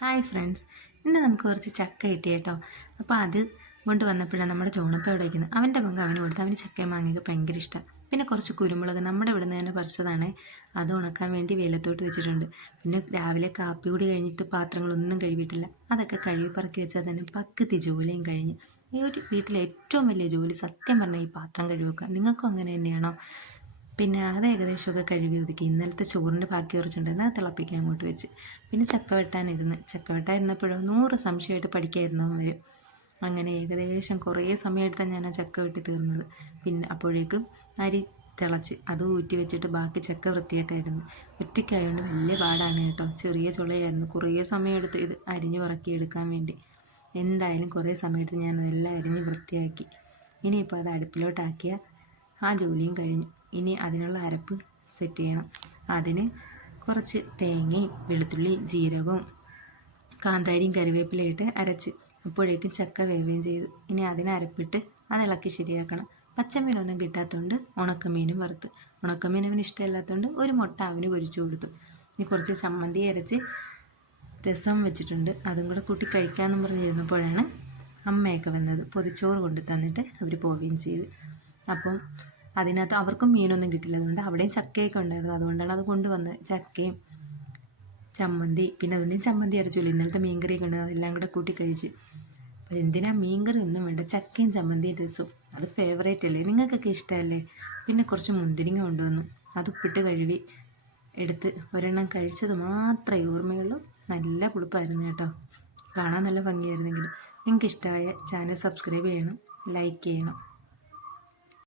Hi friends, ഇന്ന് നമുക്ക് കുറച്ച് ചക്ക കിട്ടി കേട്ടോ. അപ്പോൾ അത് കൊണ്ട് വന്നപ്പോഴാണ് നമ്മുടെ ചോണപ്പം ഇവിടെ വയ്ക്കുന്നത്. അവൻ്റെ പങ്ക് അവന് കൊടുത്ത്. അവന് ചക്കയും മാങ്ങയൊക്കെ ഭയങ്കര ഇഷ്ടമാണ്. പിന്നെ കുറച്ച് കുരുമുളക് നമ്മുടെ ഇവിടെ നിന്ന് തന്നെ പറിച്ചതാണ്. അത് ഉണക്കാൻ വേണ്ടി വെയിലത്തോട്ട് വെച്ചിട്ടുണ്ട്. പിന്നെ രാവിലെ കാപ്പി കൂടി കഴിഞ്ഞിട്ട് പാത്രങ്ങളൊന്നും കഴുകിയിട്ടില്ല. അതൊക്കെ കഴുകി പറക്കി വെച്ചാൽ തന്നെ പകുതി ജോലിയും കഴിഞ്ഞ്. ഈ ഒരു വീട്ടിലെ ഏറ്റവും വലിയ ജോലി സത്യം പറഞ്ഞാൽ ഈ പാത്രം കഴുകുക. നിങ്ങൾക്കും അങ്ങനെ തന്നെയാണോ? പിന്നെ അത് ഏകദേശമൊക്കെ കഴുകി ഒതുക്കി. ഇന്നലത്തെ ചോറിൻ്റെ ബാക്കി കുറച്ചുണ്ടായിരുന്നു, അത് തിളപ്പിക്കാൻ അങ്ങോട്ട് വെച്ച്. പിന്നെ ചക്ക വെട്ടാനിരുന്നപ്പോഴോ 100 സംശയമായിട്ട് പഠിക്കായിരുന്നു അവർ. അങ്ങനെ ഏകദേശം കുറേ സമയമെടുത്താണ് ഞാൻ ആ ചക്ക വെട്ടി തീർന്നത്. പിന്നെ അപ്പോഴേക്കും അരി തിളച്ച് അത് ഊറ്റി വെച്ചിട്ട് ബാക്കി ചക്ക വൃത്തിയാക്കായിരുന്നു. ഒറ്റയ്ക്കായതുകൊണ്ട് വലിയ പാടാണ് കേട്ടോ. ചെറിയ ചുളയായിരുന്നു. കുറേ സമയമെടുത്ത് ഇത് അരിഞ്ഞ് പറക്കിയെടുക്കാൻ വേണ്ടി. എന്തായാലും കുറേ സമയത്ത് ഞാനതെല്ലാം അരിഞ്ഞ് വൃത്തിയാക്കി. ഇനിയിപ്പോൾ അത് അടുപ്പിലോട്ടാക്കിയാൽ ആ ജോലിയും കഴിഞ്ഞു. ഇനി അതിനുള്ള അരപ്പ് സെറ്റ് ചെയ്യണം. അതിന് കുറച്ച് തേങ്ങയും വെളുത്തുള്ളി ജീരകവും കാന്താരിയും കറിവേപ്പിലയിട്ട് അരച്ച്. അപ്പോഴേക്കും ചക്ക വേവുകയും ചെയ്തു. ഇനി അതിന് അരപ്പിട്ട് അത് ഇളക്കി ശരിയാക്കണം. പച്ചമീനൊന്നും കിട്ടാത്തതുകൊണ്ട് ഉണക്കമീനും വറുത്ത്. ഉണക്കമീൻ അവന് ഇഷ്ടമില്ലാത്തതുകൊണ്ട് ഒരു മുട്ട അവന് പൊരിച്ചു കൊടുത്തു. ഇനി കുറച്ച് ചമ്മന്തി അരച്ച് രസം വെച്ചിട്ടുണ്ട്. അതും കൂടെ കൂട്ടി കഴിക്കാമെന്നും പറഞ്ഞിരുന്നപ്പോഴാണ് അമ്മയൊക്കെ വന്നത്. പൊതിച്ചോറ് കൊണ്ട് തന്നിട്ട് അവർ പോവുകയും ചെയ്തു. അപ്പം അതിനകത്ത് അവർക്കും മീനൊന്നും കിട്ടില്ല. അതുകൊണ്ട് അവിടെയും ചക്കയൊക്കെ ഉണ്ടായിരുന്നു. അതുകൊണ്ടാണ് അത് കൊണ്ടുവന്നത്. ചക്കയും ചമ്മന്തി, പിന്നെ അതുകൊണ്ടും ചമ്മന്തി അരച്ചില്ല. ഇന്നലത്തെ മീൻകറിയൊക്കെ ഉണ്ട്, അതെല്ലാം കൂടെ കൂട്ടി കഴിച്ച്. അപ്പോൾ എന്തിനാ മീൻകറി ഒന്നും വേണ്ട, ചക്കയും ചമ്മന്തിയും രസവും അത് ഫേവറേറ്റ് അല്ലേ? നിങ്ങൾക്കൊക്കെ ഇഷ്ടമല്ലേ? പിന്നെ കുറച്ച് മുന്തിരിങ്ങ കൊണ്ടുവന്നു. അത് ഉപ്പിട്ട് കഴുകി എടുത്ത് ഒരെണ്ണം കഴിച്ചത് മാത്രമേ ഓർമ്മയുള്ളൂ. നല്ല പുളിപ്പായിരുന്നു കേട്ടോ. കാണാൻ നല്ല ഭംഗിയായിരുന്നെങ്കിലും. നിങ്ങൾക്ക് ഇഷ്ടമായ ചാനൽ സബ്സ്ക്രൈബ് ചെയ്യണം, ലൈക്ക് ചെയ്യണം.